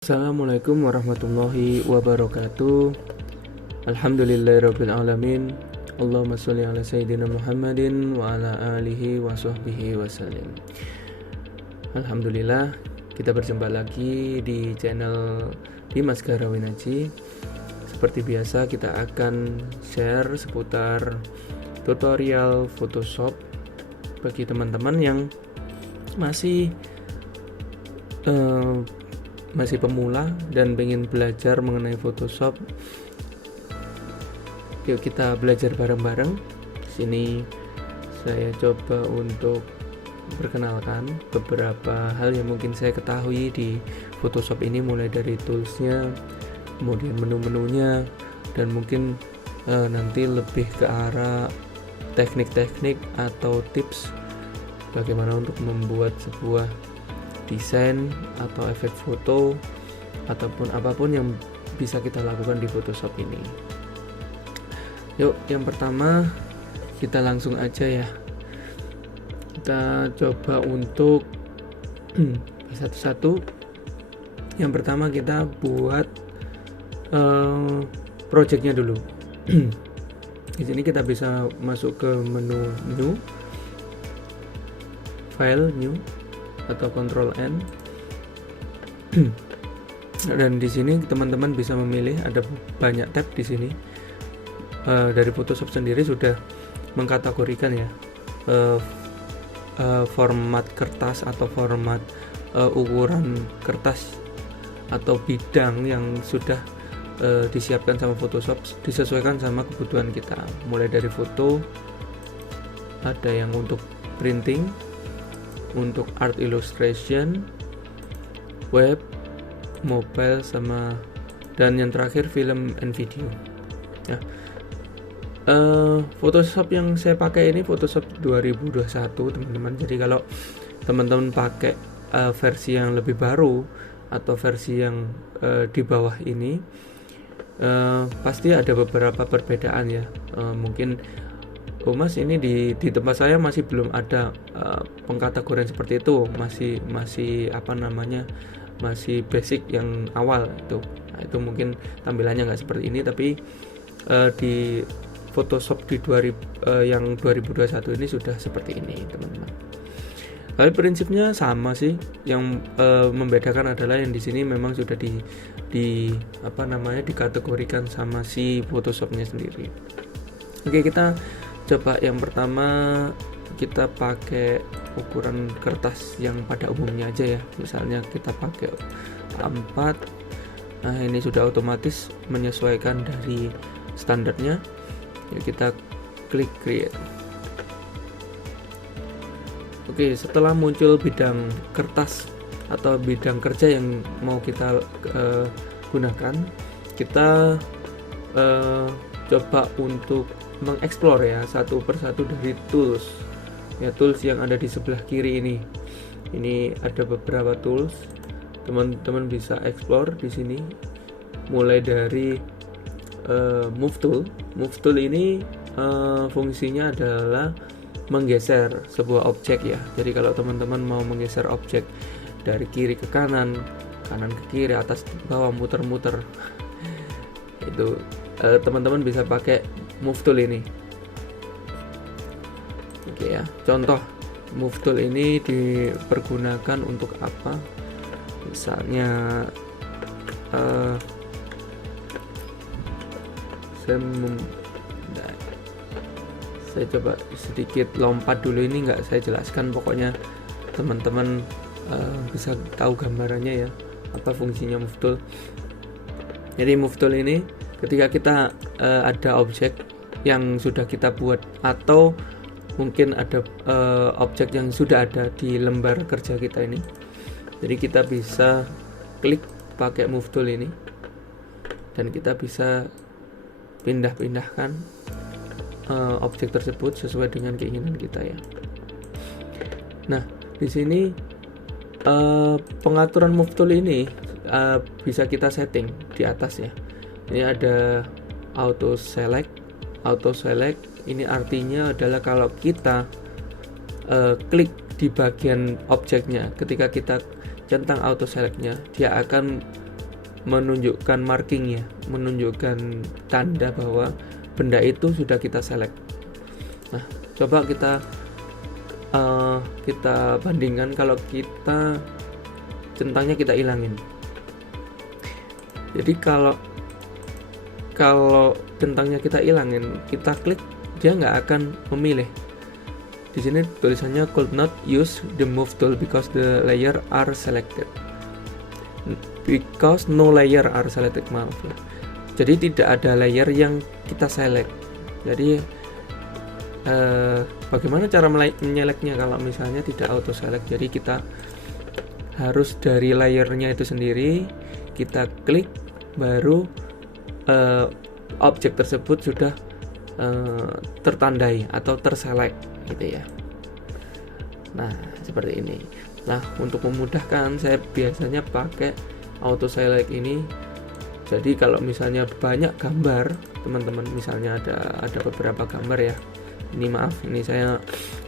Assalamualaikum warahmatullahi wabarakatuh. Alhamdulillahirrabbilalamin. Allahumma sholli ala sayyidina Muhammadin wa ala alihi wa sahbihi wasallim. Alhamdulillah, kita berjumpa lagi di channel Dimas Garawinaji. Seperti biasa, kita akan share seputar tutorial Photoshop bagi teman-teman yang masih pemula dan pengen belajar mengenai Photoshop. Yuk kita belajar bareng-bareng. Sini saya coba untuk perkenalkan beberapa hal yang mungkin saya ketahui di Photoshop ini, mulai dari toolsnya, kemudian menu-menunya, dan mungkin nanti lebih ke arah teknik-teknik atau tips bagaimana untuk membuat sebuah desain atau efek foto ataupun apapun yang bisa kita lakukan di Photoshop ini. Yuk, yang pertama kita langsung aja ya. Kita coba untuk satu-satu. Yang pertama kita buat projectnya dulu. Di sini kita bisa masuk ke menu new, file new, atau Ctrl N. Dan di sini teman-teman bisa memilih, ada banyak tab di sini. Dari Photoshop sendiri sudah mengkategorikan ya format kertas atau format ukuran kertas atau bidang yang sudah disiapkan sama Photoshop, disesuaikan sama kebutuhan kita. Mulai dari foto, ada yang untuk printing, untuk art illustration, web, mobile, sama dan yang terakhir film and video. Ya. Photoshop yang saya pakai ini Photoshop 2021 teman-teman. Jadi kalau teman-teman pakai versi yang lebih baru atau versi yang di bawah ini, pasti ada beberapa perbedaan ya. Mungkin Mas, ini di tempat saya masih belum ada pengkategorian seperti itu, masih masih basic yang awal itu. Nah, itu mungkin tampilannya nggak seperti ini, tapi di Photoshop yang 2021 ini sudah seperti ini teman-teman. Tapi prinsipnya sama sih. Yang membedakan adalah yang di sini memang sudah dikategorikan sama si Photoshopnya sendiri. Oke, kita coba yang pertama, kita pakai ukuran kertas yang pada umumnya aja ya. Misalnya kita pakai A4. Nah, ini sudah otomatis menyesuaikan dari standarnya. Ya, kita klik create. Oke, setelah muncul bidang kertas atau bidang kerja yang mau kita gunakan, kita coba untuk mengeksplor ya satu persatu dari tools ya, tools yang ada di sebelah kiri ini. Ini ada beberapa tools, teman-teman bisa explore di sini. Mulai dari move tool. Move tool ini fungsinya adalah menggeser sebuah objek ya. Jadi kalau teman-teman mau menggeser objek dari kiri ke kanan, kanan ke kiri, atas ke bawah, muter-muter, itu teman-teman bisa pakai move tool ini. Oke ya, contoh move tool ini dipergunakan untuk apa? Misalnya saya coba sedikit lompat dulu, ini nggak saya jelaskan, pokoknya teman-teman bisa tahu gambarannya ya, apa fungsinya move tool. Jadi move tool ini ketika kita ada objek yang sudah kita buat, atau mungkin ada objek yang sudah ada di lembar kerja kita ini, jadi kita bisa klik pakai move tool ini dan kita bisa pindah-pindahkan objek tersebut sesuai dengan keinginan kita ya. Nah, di sini pengaturan move tool ini bisa kita setting di atas ya. Ini ada auto select. Ini artinya adalah kalau kita klik di bagian objeknya, ketika kita centang auto selectnya, dia akan menunjukkan marking ya, menunjukkan tanda bahwa benda itu sudah kita select. Nah, coba kita bandingkan kalau kita centangnya kita ilangin. Jadi kalau centangnya kita ilangin, kita klik, dia nggak akan memilih. Di sini tulisannya could not use the move tool because the layer are selected. Because no layer are selected, maaf ya. Jadi tidak ada layer yang kita select. Jadi bagaimana cara menyelektnya kalau misalnya tidak auto select? Jadi kita harus dari layernya itu sendiri kita klik, baru objek tersebut sudah tertandai atau terselect gitu ya. Nah, seperti ini. Nah, untuk memudahkan saya biasanya pakai auto select ini. Jadi kalau misalnya banyak gambar, teman-teman, misalnya ada beberapa gambar ya. Ini maaf, ini saya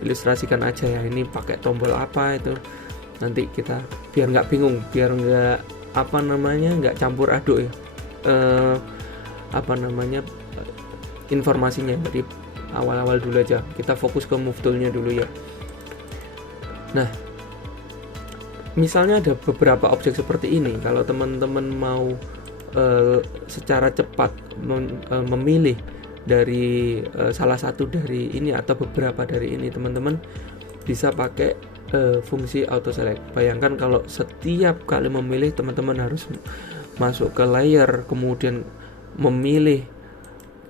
ilustrasikan aja ya. Ini pakai tombol apa itu. Nanti kita biar nggak bingung, biar nggak nggak campur aduk ya. Informasinya. Jadi awal-awal dulu aja. Kita fokus ke move tool-nya dulu ya. Nah, misalnya ada beberapa objek seperti ini. Kalau teman-teman mau secara cepat memilih dari salah satu dari ini atau beberapa dari ini, teman-teman bisa pakai fungsi auto select. Bayangkan kalau setiap kali memilih teman-teman harus masuk ke layer, kemudian memilih.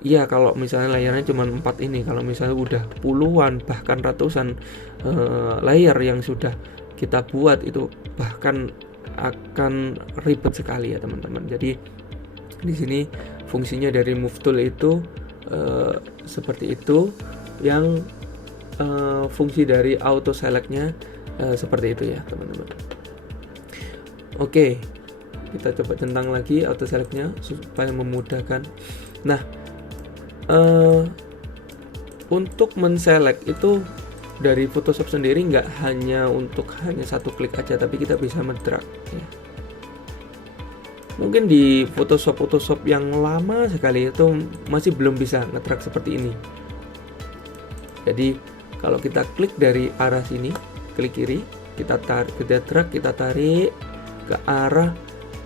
Ya, kalau misalnya layernya cuma 4 ini, kalau misalnya udah puluhan bahkan ratusan layer yang sudah kita buat, itu bahkan akan ribet sekali ya teman-teman. Jadi di sini fungsinya dari move tool itu seperti itu, yang fungsi dari auto selectnya seperti itu ya teman-teman. Oke, kita coba centang lagi auto selectnya supaya memudahkan. Nah, untuk menselect itu dari Photoshop sendiri nggak hanya satu klik aja, tapi kita bisa mendrag ya. Mungkin di Photoshop yang lama sekali itu masih belum bisa ngedrag seperti ini. Jadi kalau kita klik dari arah sini, klik kiri, kita drag, kita tarik ke arah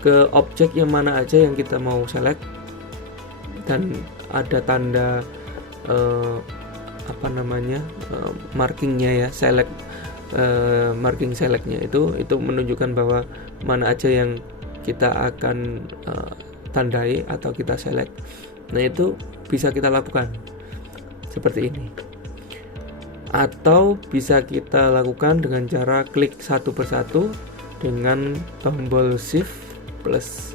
ke objek yang mana aja yang kita mau select, dan ada tanda markingnya ya, select, marking selectnya itu menunjukkan bahwa mana aja yang kita akan tandai atau kita select. Nah, itu bisa kita lakukan seperti ini, atau bisa kita lakukan dengan cara klik satu persatu dengan tombol shift plus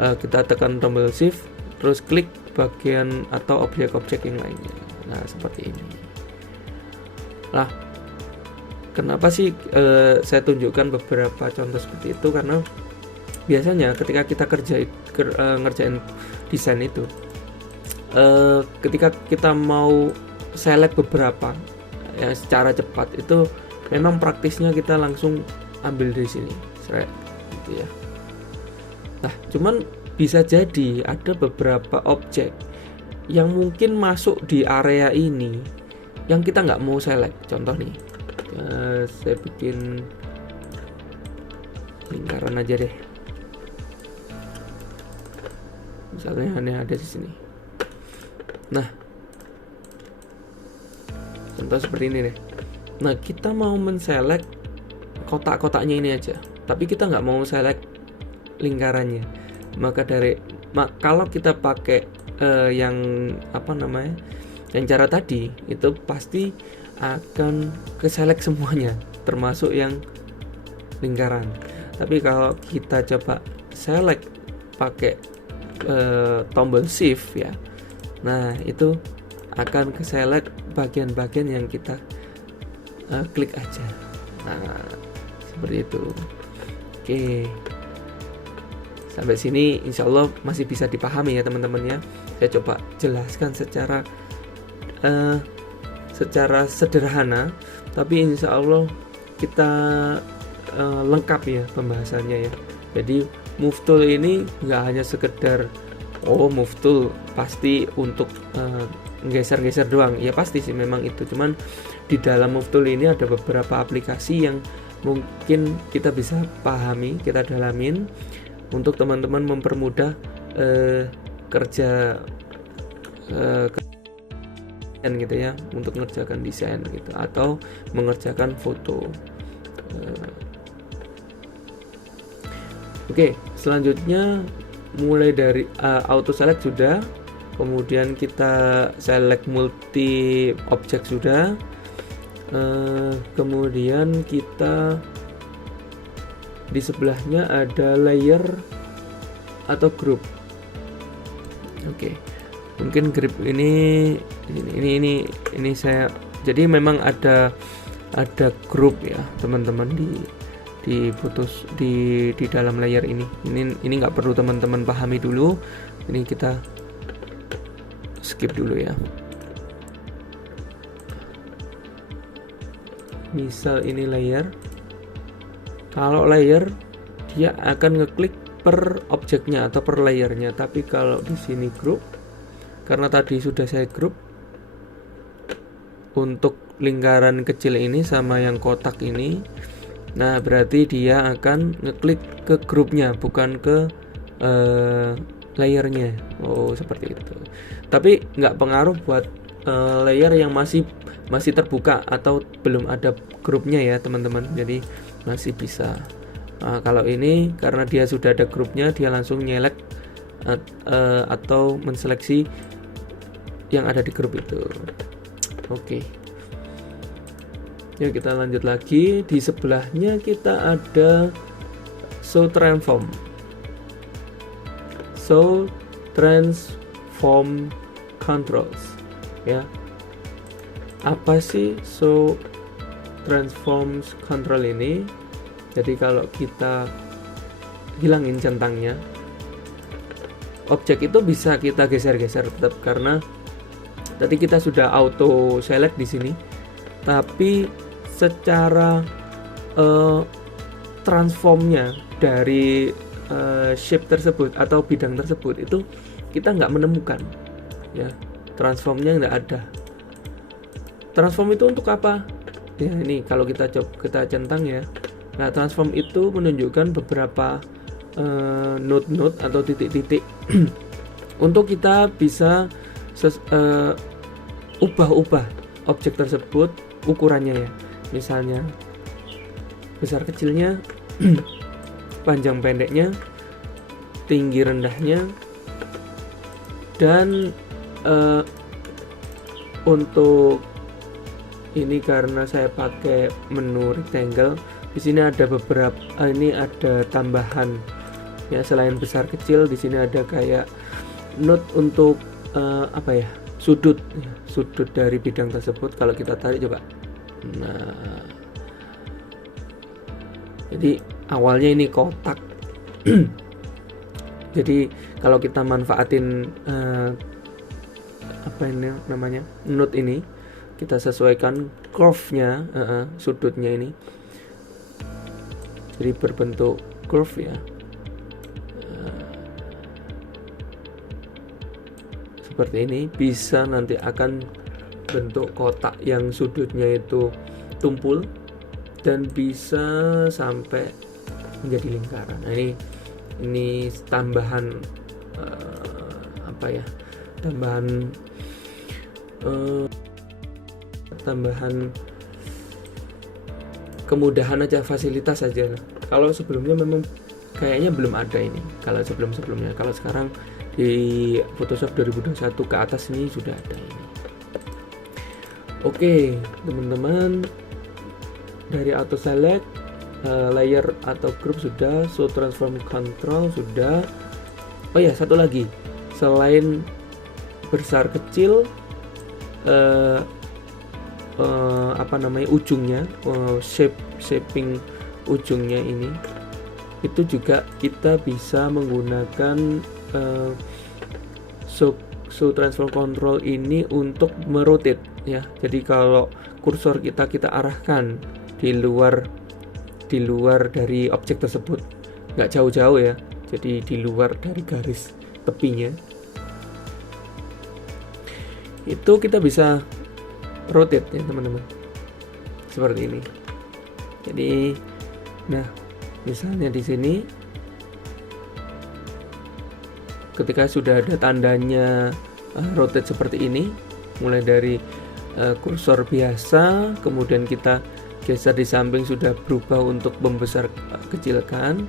kita tekan tombol shift terus klik bagian atau objek-objek yang lainnya. Nah, seperti ini. Nah, kenapa sih saya tunjukkan beberapa contoh seperti itu? Karena biasanya ketika kita ngerjain desain itu, ketika kita mau select beberapa ya secara cepat, itu memang praktisnya kita langsung ambil dari sini, gitu ya. Nah, cuman bisa jadi ada beberapa objek yang mungkin masuk di area ini yang kita nggak mau select. Contoh nih, saya bikin lingkaran aja deh. Misalnya ini ada di sini. Nah, contoh seperti ini deh. Nah, kita mau menselect kotak-kotaknya ini aja, tapi kita nggak mau select lingkarannya. Maka kalau kita pakai yang cara tadi, itu pasti akan ke-select semuanya, termasuk yang lingkaran. Tapi kalau kita coba select pakai tombol shift ya, nah itu akan ke-select bagian-bagian yang kita klik aja. Nah, seperti itu. Oke, sampai sini insya Allah masih bisa dipahami ya teman-teman ya. Saya coba jelaskan secara sederhana, tapi insya Allah kita lengkap ya pembahasannya ya. Jadi move tool ini nggak hanya sekedar move tool pasti untuk geser-geser doang, ya pasti sih memang itu, cuman di dalam move tool ini ada beberapa aplikasi yang mungkin kita bisa pahami, kita dalamin untuk teman-teman mempermudah kerja gitu ya, untuk mengerjakan desain gitu atau mengerjakan foto. Oke, selanjutnya mulai dari auto select sudah, kemudian kita select multi object sudah, kemudian kita di sebelahnya ada layer atau group. Oke, mungkin group ini saya, jadi memang ada group ya teman-teman di putus di dalam layer ini nggak perlu teman-teman pahami dulu, ini kita skip dulu ya. Misal ini layer, kalau layer dia akan ngeklik per objeknya atau per layernya, tapi kalau di sini group, karena tadi sudah saya group untuk lingkaran kecil ini sama yang kotak ini, nah berarti dia akan ngeklik ke grupnya bukan ke layernya. Seperti itu. Tapi nggak pengaruh buat layer yang masih terbuka atau belum ada grupnya ya teman-teman, jadi masih bisa. Kalau ini karena dia sudah ada grupnya, dia langsung nyelek atau menseleksi yang ada di grup itu. Oke. Ya, kita lanjut lagi. Di sebelahnya kita ada show transform. Show transform controls. Ya. Apa sih show transforms control ini? Jadi kalau kita hilangin centangnya, objek itu bisa kita geser-geser tetap, karena tadi kita sudah auto select di sini. Tapi secara transformnya dari shape tersebut atau bidang tersebut itu kita nggak menemukan ya, transformnya nggak ada. Transform itu untuk apa ya? Ini kalau kita centang ya. Nah, transform itu menunjukkan beberapa node atau titik-titik untuk kita bisa ubah-ubah objek tersebut ukurannya ya, misalnya besar kecilnya, panjang pendeknya, tinggi rendahnya, dan untuk ini karena saya pakai menu rectangle, di sini ada beberapa ini ada tambahan ya, selain besar kecil di sini ada kayak node untuk sudut dari bidang tersebut. Kalau kita tarik coba, nah jadi awalnya ini kotak jadi kalau kita manfaatin node ini, kita sesuaikan curve-nya, sudutnya ini jadi berbentuk curve ya, seperti ini. Bisa nanti akan bentuk kotak yang sudutnya itu tumpul dan bisa sampai menjadi lingkaran. Nah, ini tambahan tambahan kemudahan aja, fasilitas aja. Kalau sebelumnya memang kayaknya belum ada ini. Kalau sebelumnya, kalau sekarang di Photoshop 2021 ke atas ini sudah ada ini. Oke, teman-teman, dari auto select, layer atau group sudah, show transform control sudah. Oh ya, satu lagi, selain besar kecil, ujungnya, shaping ujungnya ini, itu juga kita bisa menggunakan show transform control ini untuk merotate ya. Jadi kalau kursor kita arahkan di luar dari objek tersebut, nggak jauh-jauh ya, jadi di luar dari garis tepinya. Itu kita bisa rotate ya teman-teman, seperti ini. Jadi nah misalnya di sini ketika sudah ada tandanya rotate seperti ini, mulai dari kursor biasa, kemudian kita geser di samping sudah berubah untuk membesar kecilkan,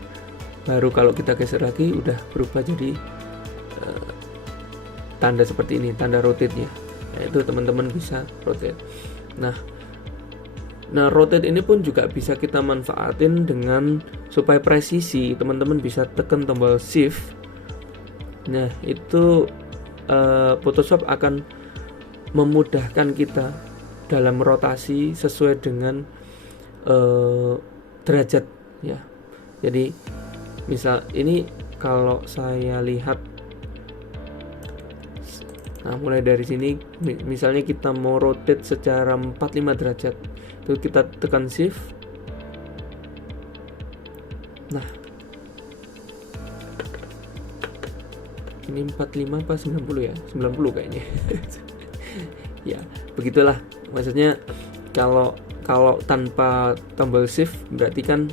baru kalau kita geser lagi udah berubah jadi tanda seperti ini, tanda rotate-nya. Nah, itu teman-teman bisa rotate. Nah rotate ini pun juga bisa kita manfaatin dengan supaya presisi. Teman-teman bisa tekan tombol shift. Nah itu Photoshop akan memudahkan kita dalam rotasi sesuai dengan derajat ya. Jadi misal ini kalau saya lihat, nah mulai dari sini misalnya kita mau rotate secara 45 derajat, itu kita tekan shift. Nah ini 45 apa 90 ya, 90 kayaknya. Ya begitulah, maksudnya kalau tanpa tombol shift berarti kan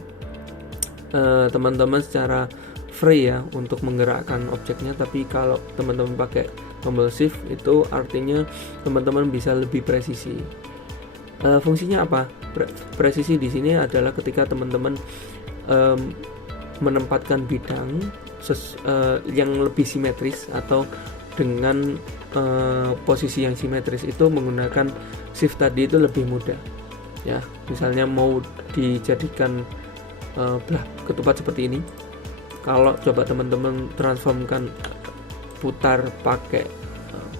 teman-teman secara free ya untuk menggerakkan objeknya, tapi kalau teman-teman pakai tombol shift itu artinya teman-teman bisa lebih presisi. Fungsinya apa? Presisi di sini adalah ketika teman-teman menempatkan bidang yang lebih simetris atau dengan posisi yang simetris, itu menggunakan shift tadi itu lebih mudah ya. Misalnya mau dijadikan belah ketupat seperti ini, kalau coba teman-teman transformkan putar pakai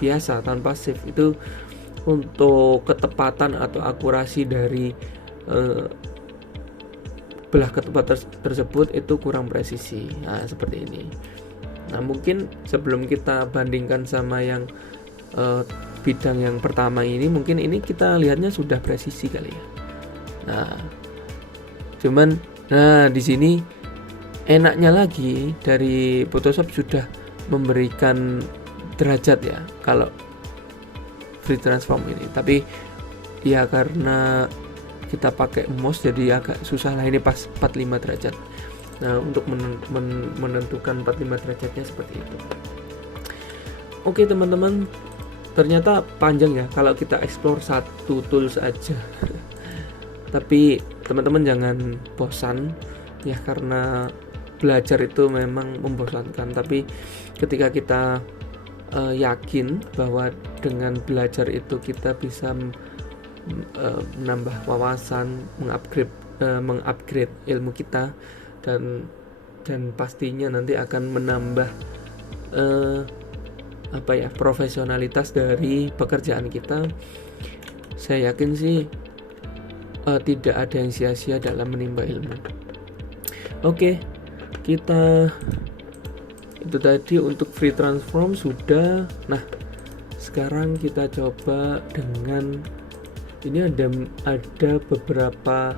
biasa tanpa shift, itu untuk ketepatan atau akurasi dari belah ketupat tersebut itu kurang presisi. Nah seperti ini. Nah mungkin sebelum kita bandingkan sama yang bidang yang pertama ini, mungkin ini kita lihatnya sudah presisi kali ya. Nah cuman di sini enaknya lagi dari Photoshop sudah memberikan derajat ya kalau free transform ini, tapi ya karena kita pakai mouse jadi agak susah lah, ini pas 45 derajat. Nah untuk menentukan 45 derajatnya seperti itu. Oke teman-teman, ternyata panjang ya kalau kita explore satu tools aja. Tapi teman-teman jangan bosan ya, karena belajar itu memang membosankan, tapi ketika kita yakin bahwa dengan belajar itu kita bisa menambah wawasan, mengupgrade ilmu kita, dan pastinya nanti akan menambah profesionalitas dari pekerjaan kita. Saya yakin sih tidak ada yang sia-sia dalam menimba ilmu. Oke, kita itu tadi untuk free transform sudah. Nah sekarang kita coba dengan ini, ada beberapa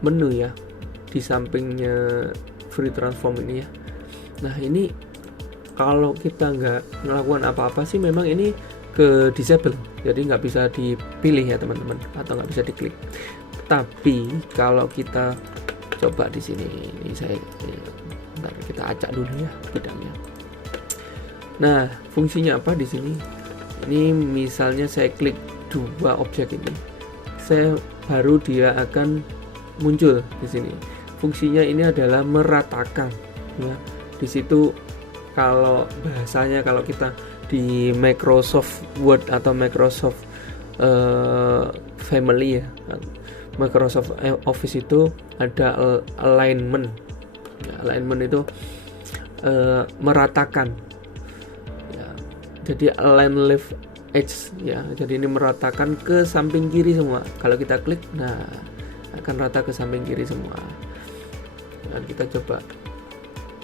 menu ya di sampingnya free transform ini ya. Nah ini kalau kita nggak melakukan apa-apa sih memang ini ke disable, jadi nggak bisa dipilih ya teman-teman, atau nggak bisa diklik. Tapi kalau kita coba di sini, ini bentar, kita acak dulu ya bidangnya. Nah fungsinya apa di sini? Ini misalnya saya klik dua objek ini, baru dia akan muncul di sini. Fungsinya ini adalah meratakan ya. Di situ kalau bahasanya, kalau kita di Microsoft Word atau Microsoft Family ya, Microsoft Office itu ada alignment. Ya, alignment itu meratakan ya. Jadi align left edge ya, jadi ini meratakan ke samping kiri semua. Kalau kita klik, nah akan rata ke samping kiri semua. Dan kita coba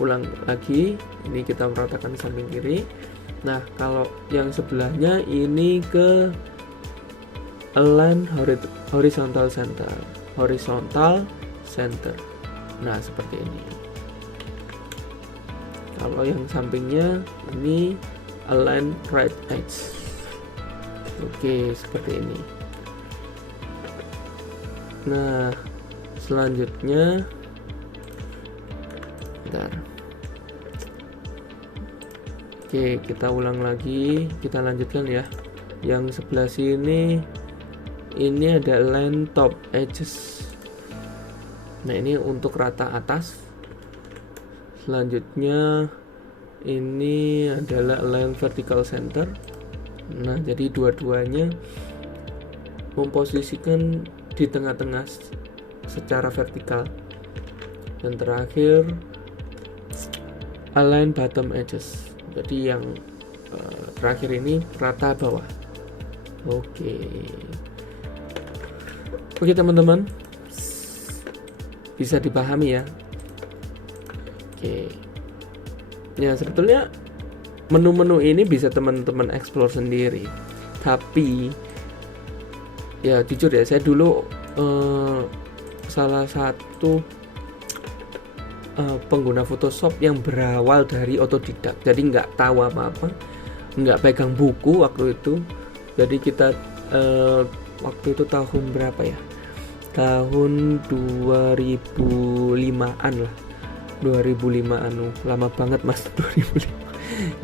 ulang lagi, ini kita meratakan ke samping kiri. Nah kalau yang sebelahnya ini ke align horizontal center, horizontal center. Nah seperti ini. Kalau yang sampingnya ini align right edge. Oke, seperti ini. Nah, selanjutnya bentar. Oke, kita ulang lagi, kita lanjutkan ya. Yang sebelah sini ini ada align top edges. Nah, ini untuk rata atas. Selanjutnya ini adalah align vertical center. Nah, jadi dua-duanya memposisikan di tengah-tengah secara vertikal. Dan terakhir align bottom edges. Jadi yang terakhir ini rata bawah. Oke teman-teman, bisa dipahami ya. Oke ya, sebetulnya menu-menu ini bisa teman-teman explore sendiri, tapi ya jujur ya, saya dulu salah satu pengguna Photoshop yang berawal dari otodidak, jadi nggak tahu apa-apa, nggak pegang buku waktu itu. Jadi kita waktu itu tahun berapa ya, tahun 2005an lah, 2005an, lama banget mas. 2005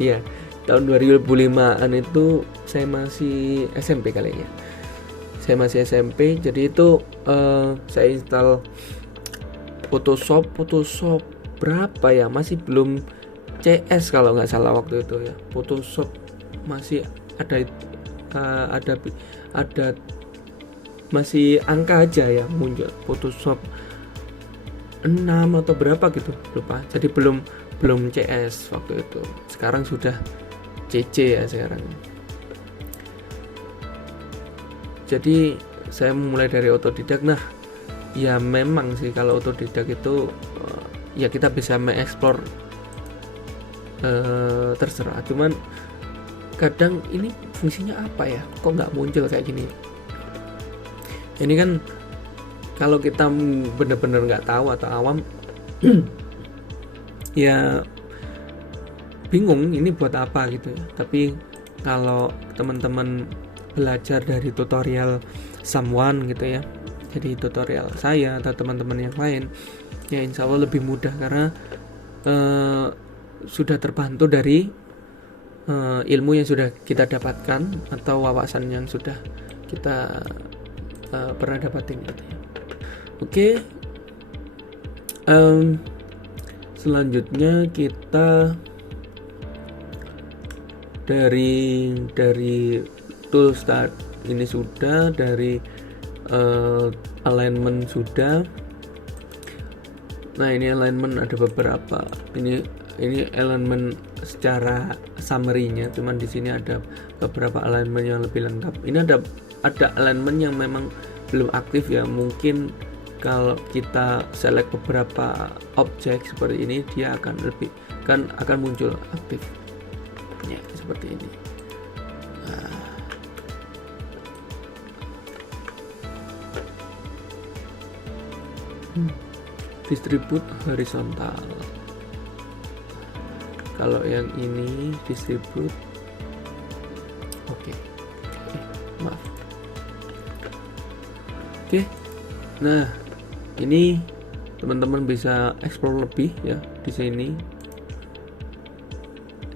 iya, tahun 2005an itu saya masih SMP kali ya, saya masih SMP. Jadi itu saya install Photoshop berapa ya, masih belum CS kalau nggak salah waktu itu ya. Photoshop masih ada masih angka aja ya muncul, Photoshop 6 atau berapa gitu, lupa. Jadi belum CS waktu itu. Sekarang sudah CC ya sekarang. Jadi saya mulai dari otodidak. Nah, ya memang sih kalau otodidak itu ya kita bisa mengeksplor terserah. Cuman kadang ini fungsinya apa ya, kok nggak muncul kayak gini. Ini kan kalau kita bener-bener nggak tahu atau awam ya bingung ini buat apa gitu ya. Tapi kalau teman-teman belajar dari tutorial someone gitu ya, jadi tutorial saya atau teman-teman yang lain, ya insya Allah lebih mudah karena sudah terbantu dari ilmu yang sudah kita dapatkan atau wawasan yang sudah kita pernah dapatin gitu ya. Oke, selanjutnya kita dari tool start ini sudah, dari alignment sudah. Nah, ini alignment ada beberapa. Ini alignment secara summary-nya, cuman di sini ada beberapa alignment yang lebih lengkap. Ini ada alignment yang memang belum aktif ya. Mungkin kalau kita select beberapa objek seperti ini, dia akan muncul aktif. Ya, seperti ini. Distribute horizontal. Kalau yang ini distribute, maaf. Oke. Nah, ini teman-teman bisa explore lebih ya di sini.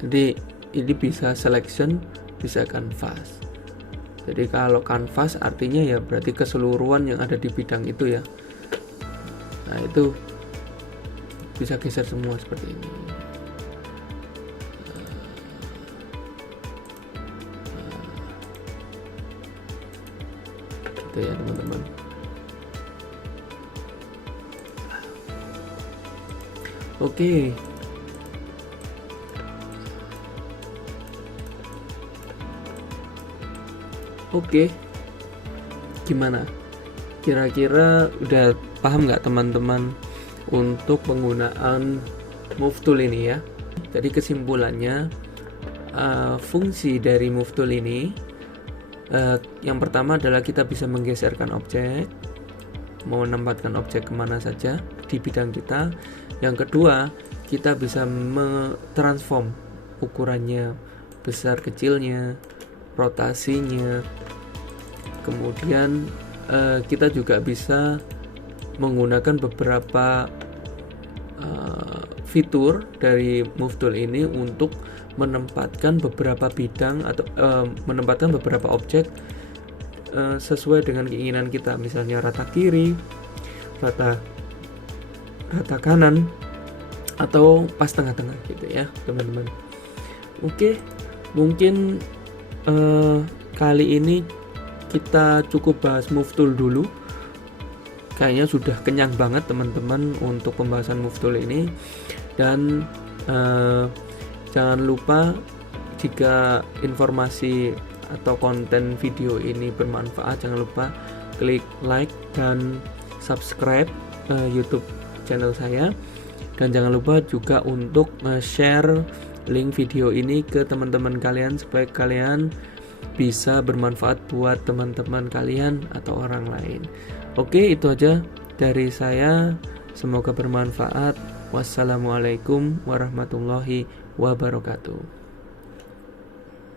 Jadi ini bisa selection, bisa canvas. Jadi kalau canvas artinya ya berarti keseluruhan yang ada di bidang itu ya. Nah, itu bisa geser semua seperti ini. Gitu ya teman-teman. Oke. Gimana? Kira-kira udah paham nggak teman-teman untuk penggunaan Move Tool ini ya? Jadi kesimpulannya, fungsi dari Move Tool ini, yang pertama adalah kita bisa menggeserkan objek, mau menempatkan objek kemana saja di bidang kita. Yang kedua, kita bisa mentransform ukurannya, besar kecilnya, rotasinya. Kemudian kita juga bisa menggunakan beberapa fitur dari Move Tool ini untuk menempatkan beberapa bidang atau menempatkan beberapa objek sesuai dengan keinginan kita, misalnya rata kiri, rata kanan, atau pas tengah-tengah gitu ya teman-teman. Oke, mungkin kali ini kita cukup bahas Move Tool dulu. Kayaknya sudah kenyang banget teman-teman untuk pembahasan Move Tool ini. Dan jangan lupa, jika informasi atau konten video ini bermanfaat, jangan lupa klik like dan subscribe YouTube channel saya. Dan jangan lupa juga untuk share link video ini ke teman-teman kalian supaya kalian bisa bermanfaat buat teman-teman kalian atau orang lain. Oke, itu aja dari saya. Semoga bermanfaat. Wassalamualaikum warahmatullahi wabarakatuh.